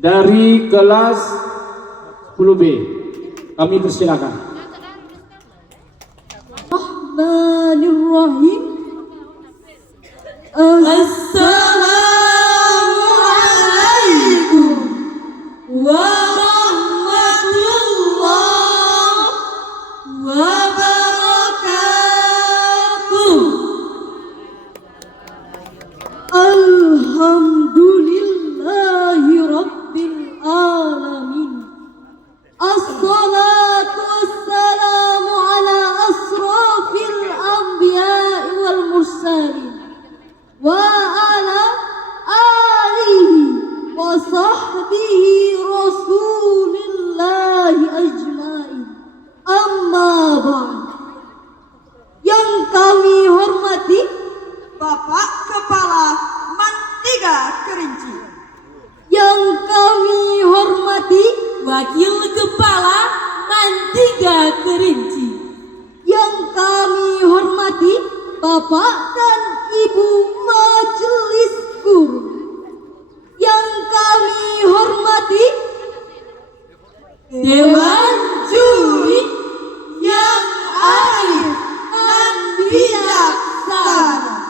dari kelas 10B. Kami persilakan. Bismillahirrahmanirrahim. Assalamualaikum warahmatullahi wabarakatuh. Alhamdulillahi rabbil alamin. Assalatu wassalamu ala asrafil anbiya'i wal mursalin wa ala alihi wa sahbihi rasulillahi ajmain. Amma ba'd. Yang kami hormati Bapak Kepala Mantiga Kerinci, yang kami hormati Wakil Kepala Mantiga Kerinci, yang kami hormati Bapak dan Ibu Majelis Guru, yang kami hormati Dewan Juri yang arif dan bijaksana,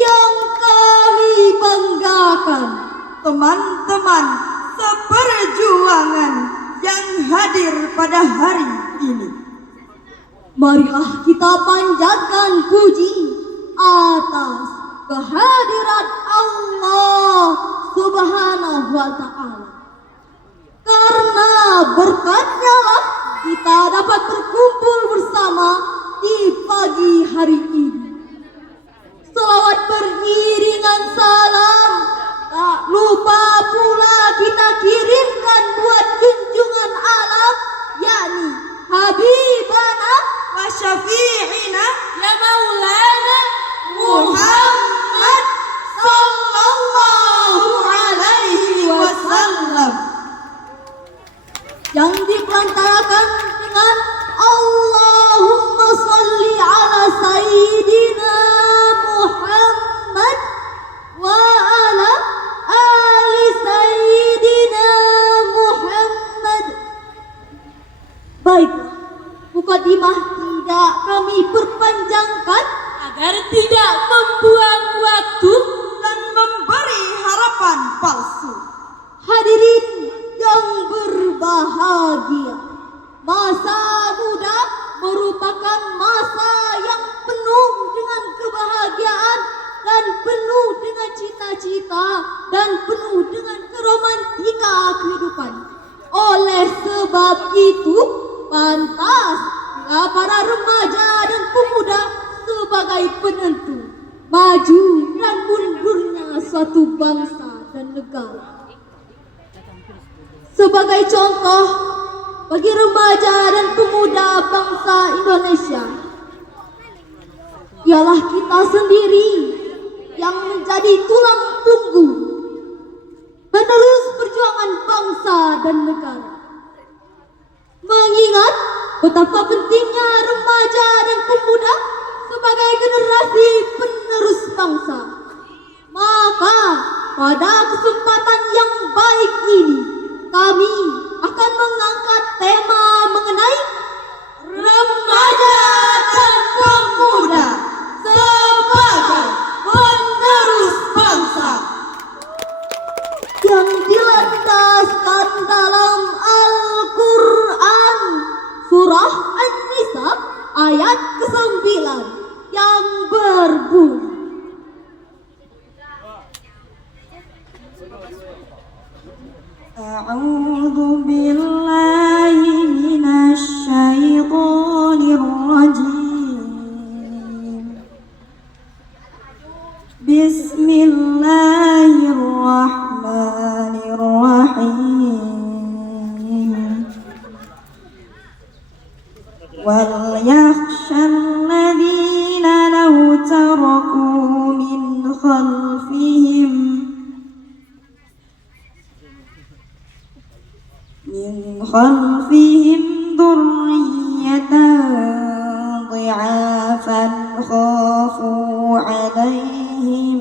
yang kami banggakan teman-teman seperjuangan yang hadir pada hari ini. Marilah kita panjatkan puji atas kehadirat Allah Subhanahu wa Ta'ala. Karena berkatnya lah kita dapat berkumpul bersama di pagi hari ini. Salawat beriringan salam tak lupa pula kita kirimkan buat junjungan alam, yakni Habibana Wa syafi'ina ya Maulana Muhammad sallallahu alaihi wasallam, yang dipelantarkan dengan Allahumma salli ala Sayyidina Muhammad wa ala ali Sayyidina Muhammad. Baiklah, mukadimah tidak kami perpanjangkan agar tidak membuang waktu dan memberi harapan palsu. Hadirin yang berbahagia, masa muda merupakan masa yang penuh dengan kebahagiaan dan penuh dengan cita-cita dan penuh dengan keromantika kehidupan. Oleh sebab itu, pantas para remaja dan pemuda sebagai penentu maju dan mundurnya suatu bangsa dan negara. Sebagai contoh bagi remaja dan pemuda bangsa Indonesia, ialah kita sendiri yang menjadi tulang punggung penerus perjuangan bangsa dan negara. Mengingat betapa pentingnya remaja dan pemuda sebagai generasi penerus bangsa, maka pada kesempatan yang baik ini kami akan mengangkat tema mengenai remaja dan pemuda sebagai penerus bangsa, yang dilandaskan dalam Al-Quran surah An-Nisa ayat ke-9 yang berbunyi, A'udzu billahi minasy syaithanir rajim. Bismillahirrahmanirrahim. Wal yakhshal ladzina law taraku min khalfihim ذرية ضعافا خافوا عليهم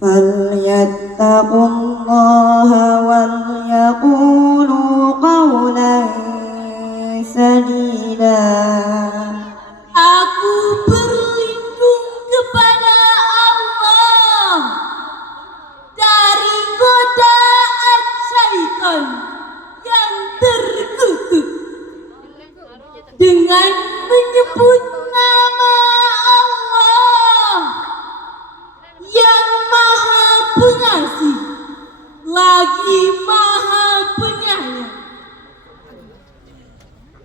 فليتقوا الله وليقولوا قولا سديدا. Aku berlindung kepada Allah dari godaan syaitan yang terkutuk dengan menyebut nama Allah yang Maha Pengasih lagi Maha Penyayang.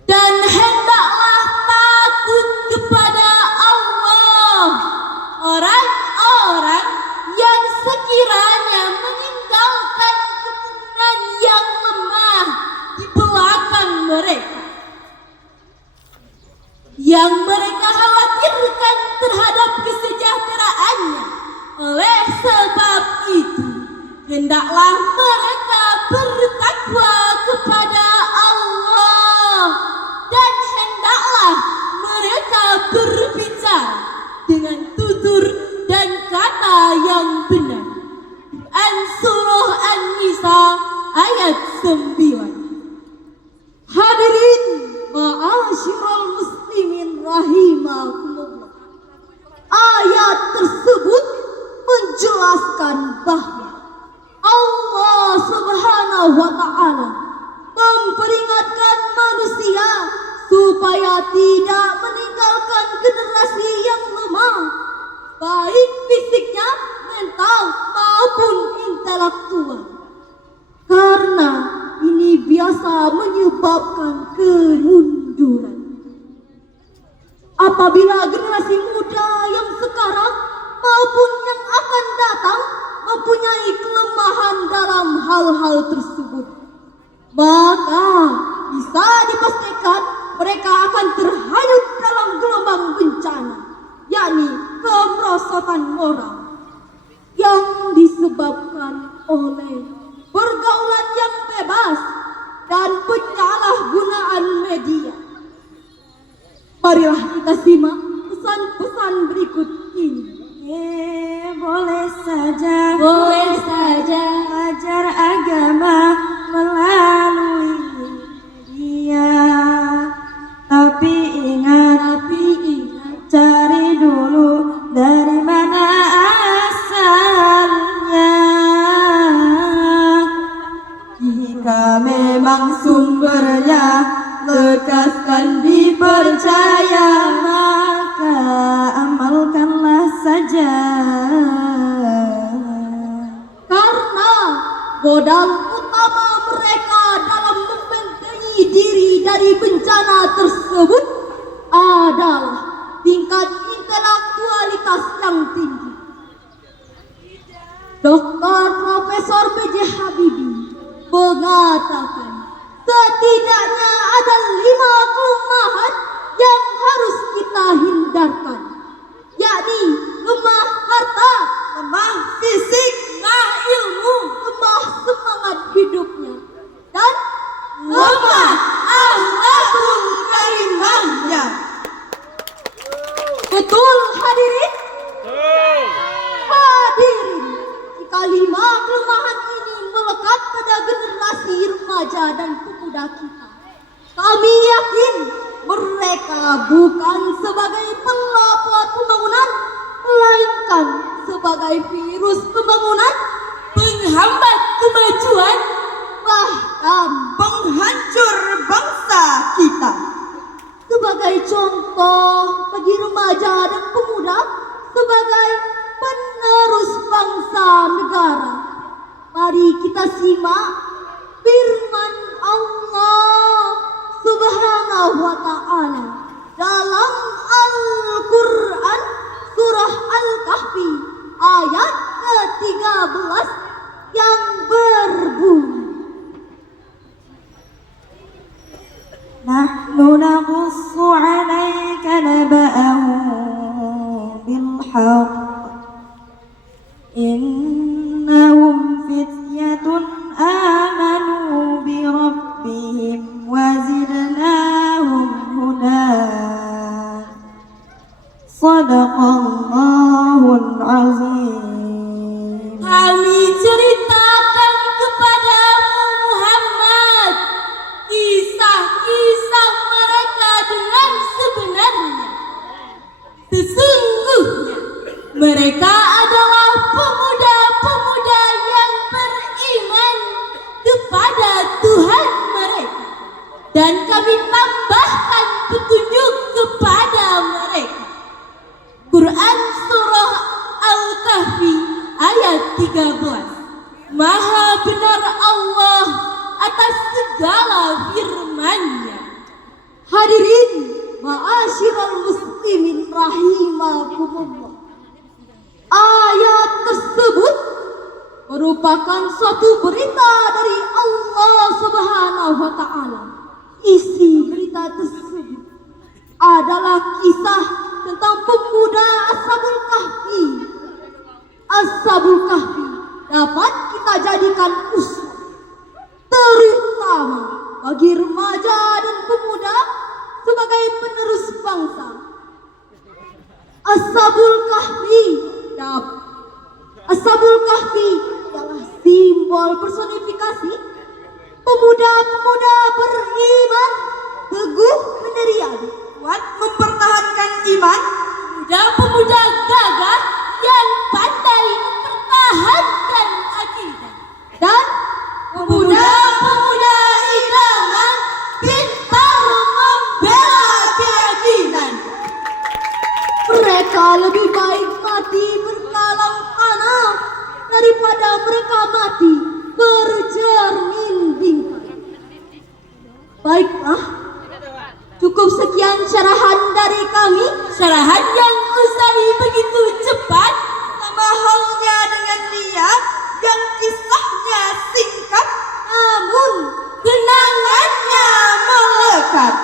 Dan hendaklah takut kepada Allah orang-orang yang sekiranya meninggalkan keturunan yang lemah di belakang mereka, yang mereka khawatirkan terhadap kesejahteraannya. Oleh sebab itu, hendaklah mereka bertakwa kepada Allah dan hendaklah mereka berbicara dengan tutur dan kata yang benar. Surah An-Nisa ayat 9. Hadirin ma'asyiral muslimin rahimakumullah. Ayat tersebut menjelaskan bahwa Allah Subhanahu wa Ta'ala memperingatkan manusia supaya tidak meninggalkan generasi yang lemah, baik fisiknya, mental maupun intelektual, karena ini biasa menyebabkan kemunduran. Apabila generasi muda yang sekarang maupun yang akan datang mempunyai kelemahan dalam hal-hal tersebut, maka bisa dipastikan mereka akan terhanyut dalam gelombang bencana, yakni kemerosotan moral yang disebabkan oleh pergaulan yang bebas dan penyalahgunaan media. Marilah kita simak pesan-pesan berikut ini. Boleh saja belajar agama melalui media, tapi ingat cari dulu dari mana asalnya. Jika memang sumbernya lekas dan dipercaya, maka amalkanlah saja. Karena modal utama mereka dalam membentengi diri dari bencana tersebut adalah tingkat intelektualitas yang tinggi. Dr. Profesor B.J. Habibie mengatakan setidaknya ada 5 kelemahan yang harus kita hindarkan, yakni lemah harta, lemah fisik, lemah ilmu, lemah semangat hidupnya, dan lemah akhlakul karimahnya. Betul hadirin? Hadirin, jika 5 kelemahan ini melekat pada generasi remaja dan pemuda kita, kami yakin mereka bukan sebagai pelopor pembangunan, melainkan sebagai virus pembangunan, penghambat kemajuan, bahkan Penghancur bangsa kita. sebagai contoh bagi remaja dan pemuda sebagai penerus bangsa negara. Mari kita simak firman Allah Subhanahu wa Ta'ala dalam Al-Quran surah Al-Kahfi ayat ke-13 yang berbunyi, Nahnu naqussu 'alaika naba'ahum bil haqq innahum fityatun 13. Maha benar Allah atas segala firman-Nya. Hadirin ma'asyiral muslimin rahimakumullah. Ayat tersebut merupakan suatu berita dari Allah Subhanahu wa taala. Isi berita tersebut adalah kisah tentang pemuda Ashabul Kahfi. Ashabul Kahfi dapat kita jadikan uswah terutama bagi remaja dan pemuda sebagai penerus bangsa. Ashabul Kahfi adalah simbol personifikasi pemuda-pemuda beriman, teguh pendirian, kuat mempertahankan iman, pemuda-pemuda gagah yang pandai mempertahankan akidah, dan pemuda-pemuda idaman pintar membela keyakinan. Mereka lebih baik mati berkalang tanah daripada mereka mati bercermin bingkai. Baiklah, cukup sekian syarahan dari kami. Syarahan yang usai begitu cepat, sama halnya dengan dia yang kisahnya singkat, namun kenangannya melekat.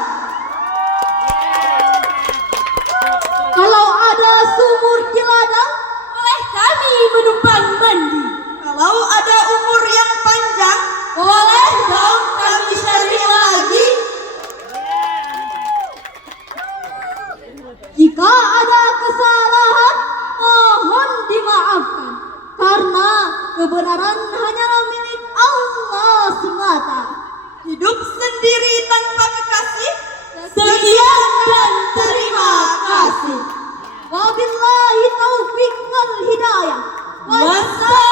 Kalau ada sumur di ladang, boleh kami menumpang mandi. kalau ada umur yang panjang, Boleh dong kami sharing lagi. Jika ada kesalahan, mohon dimaafkan, karena kebenaran hanyalah milik Allah semata. hidup sendiri tanpa kekasih. Sekian dan terima kasih. Wabillahi taufiq wal hidayah. Wassalamualaikum